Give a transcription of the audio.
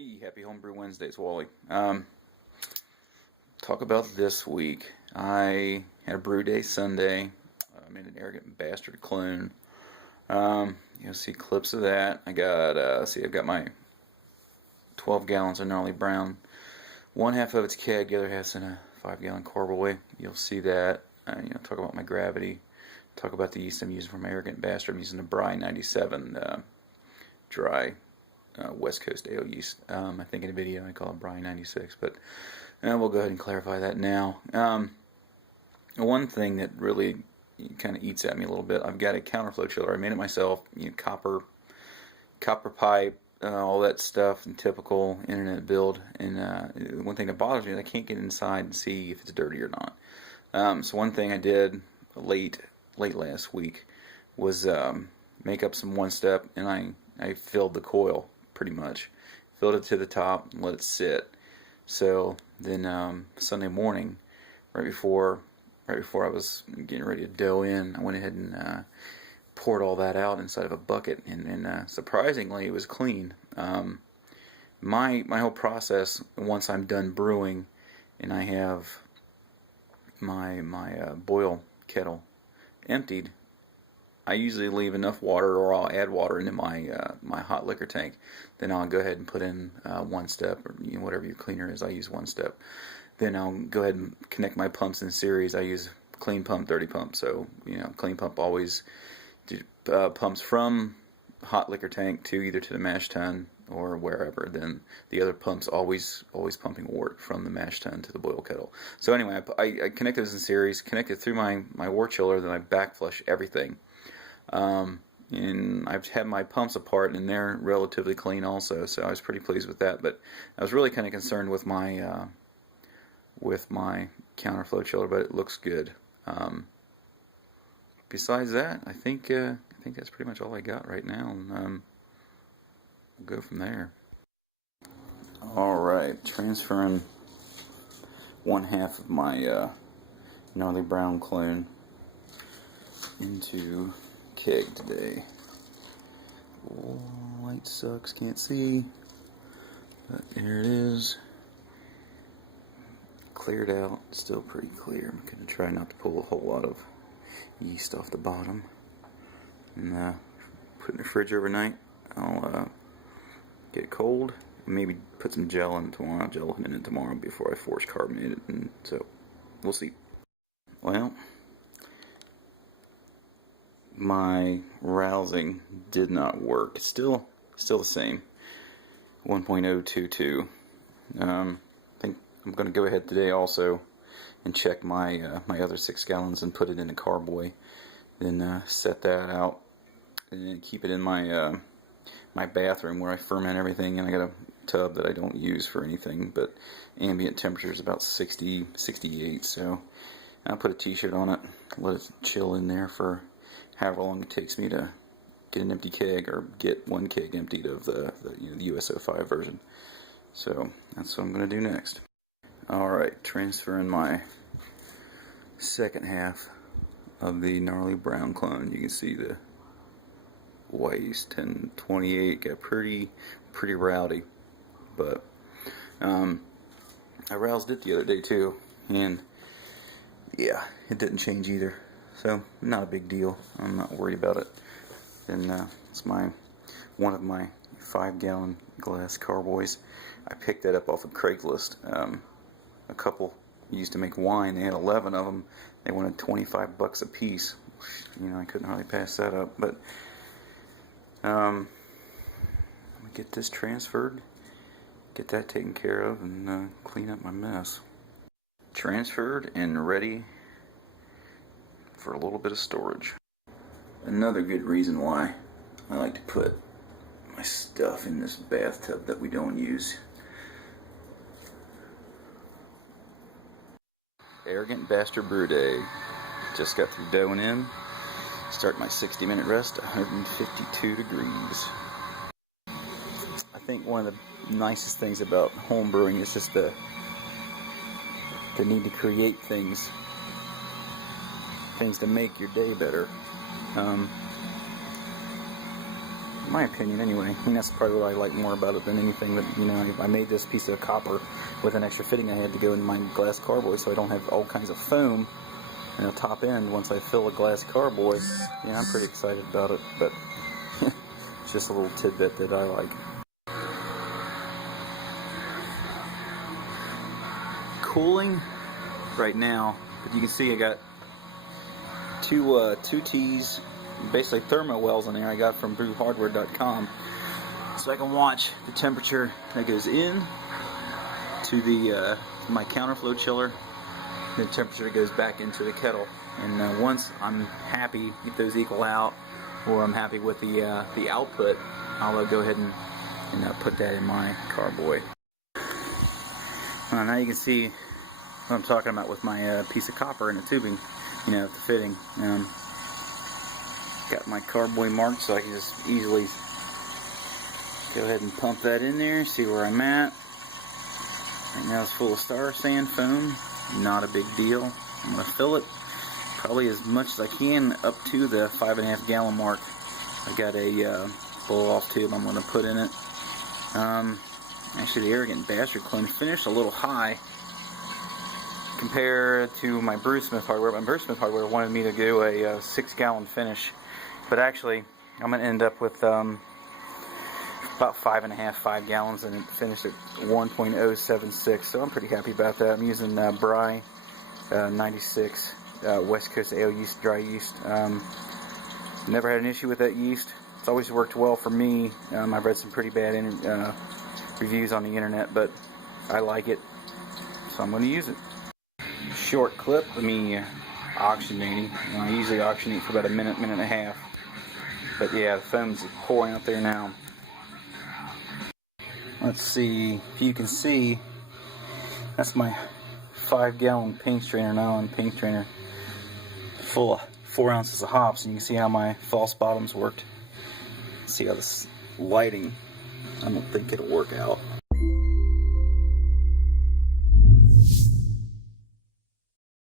Hey, happy Homebrew Wednesday, it's Wally. Talk about this week. I had a brew day Sunday. I made an Arrogant Bastard clone. You'll see clips of that. I got, I've got my 12 gallons of Gnarly Brown. One half of it's keg, the other half's in a 5-gallon carboy. You'll see that. Talk about my gravity. Talk about the yeast I'm using for my Arrogant Bastard. I'm using the Bry 97 dry West Coast ale yeast. I think in a video I call it Bry 96, but we'll go ahead and clarify that now. One thing that really kind of eats at me a little bit, I've got a counterflow chiller. I made it myself. Copper pipe, all that stuff, and typical internet build. And one thing that bothers me is I can't get inside and see if it's dirty or not. So one thing I did late last week was make up some one step, and I filled the coil pretty much, filled it to the top and let it sit. So then Sunday morning, right before I was getting ready to dough in, I went ahead and poured all that out inside of a bucket, and surprisingly it was clean. My whole process, once I'm done brewing and I have my boil kettle emptied, I usually leave enough water, or I'll add water into my hot liquor tank. Then I'll go ahead and put in one step, or whatever your cleaner is. I use one step. Then I'll go ahead and connect my pumps in series. I use clean pump, dirty pump. So clean pump always pumps from hot liquor tank to either to the mash tun or wherever. Then the other pump's always pumping wort from the mash tun to the boil kettle. So anyway, I connect those in series, connect it through my wort chiller, then I back flush everything. And I've had my pumps apart, and they're relatively clean also, so I was pretty pleased with that. But I was really kind of concerned with my counterflow chiller, but it looks good. Besides that, I think that's pretty much all I got right now, and we'll go from there. Alright, transferring one half of my Gnarly Brown clone into keg today. Oh, light sucks, can't see, but there it is. Cleared out, still pretty clear. I'm gonna try not to pull a whole lot of yeast off the bottom, and put it in the fridge overnight. I'll get it cold, maybe put some gel in it tomorrow before I force carbonate it, and so we'll see. Well, my rousing did not work. It's still the same, 1.022. I think I'm going to go ahead today also and check my my other 6 gallons and put it in a carboy, then set that out and then keep it in my my bathroom where I ferment everything. And I got a tub that I don't use for anything, but ambient temperature is about 60, 68, so I'll put a t-shirt on it, let it chill in there for however long it takes me to get an empty keg, or get one keg emptied of the USO5 version. So that's what I'm going to do next. Alright, transferring my second half of the Gnarly Brown clone. You can see the waste, 1028 got pretty rowdy, but I roused it the other day too, and yeah, it didn't change either. So not a big deal. I'm not worried about it. And it's one of my 5-gallon glass carboys. I picked that up off of Craigslist. A couple used to make wine. They had 11 of them. They wanted $25 a piece. I couldn't hardly pass that up. But I'm gonna get this transferred, get that taken care of, and clean up my mess. Transferred and ready for a little bit of storage. Another good reason why I like to put my stuff in this bathtub that we don't use. Arrogant Bastard Brew Day. Just got through doughing in. Start my 60-minute rest at 152 degrees. I think one of the nicest things about home brewing is just the need to create things to make your day better. my opinion anyway. I mean, that's probably what I like more about it than anything. But you know, I made this piece of copper with an extra fitting I had to go in my glass carboy, so I don't have all kinds of foam in the top end once I fill a glass carboy. Yeah, I'm pretty excited about it, but it's just a little tidbit that I like. Cooling right now, but you can see I got two teas, basically thermo wells in there I got from brewhardware.com, so I can watch the temperature that goes in to the my counterflow chiller, the temperature that goes back into the kettle, and once I'm happy if those equal out, or I'm happy with the output, I'll go ahead and put that in my carboy. Now you can see what I'm talking about with my piece of copper in the tubing, you know, the fitting. Got my carboy marked so I can just easily go ahead and pump that in there, see where I'm at. Right now it's full of star sand foam, not a big deal. I'm going to fill it probably as much as I can up to the 5.5 gallon mark. I got a blow off tube I'm going to put in it. Actually, the Arrogant Bastard clone finished a little high compared to my Brewsmith hardware. My Brewsmith hardware wanted me to do a 6 gallon finish, but actually I'm going to end up with about 5 gallons, and it finished at 1.076, so I'm pretty happy about that. I'm using Bry 96 West Coast Ale yeast, dry yeast. Never had an issue with that yeast. It's always worked well for me. I've read some pretty bad reviews on the internet, but I like it, so I'm going to use it. Short clip of me auctionating. I usually auctionate for about a minute and a half, but yeah, the foam's pouring out there now. Let's see if you can see. That's my 5 gallon paint strainer, nylon paint strainer, full of 4 ounces of hops, and you can see how my false bottoms worked. See how this lighting, I don't think it'll work out.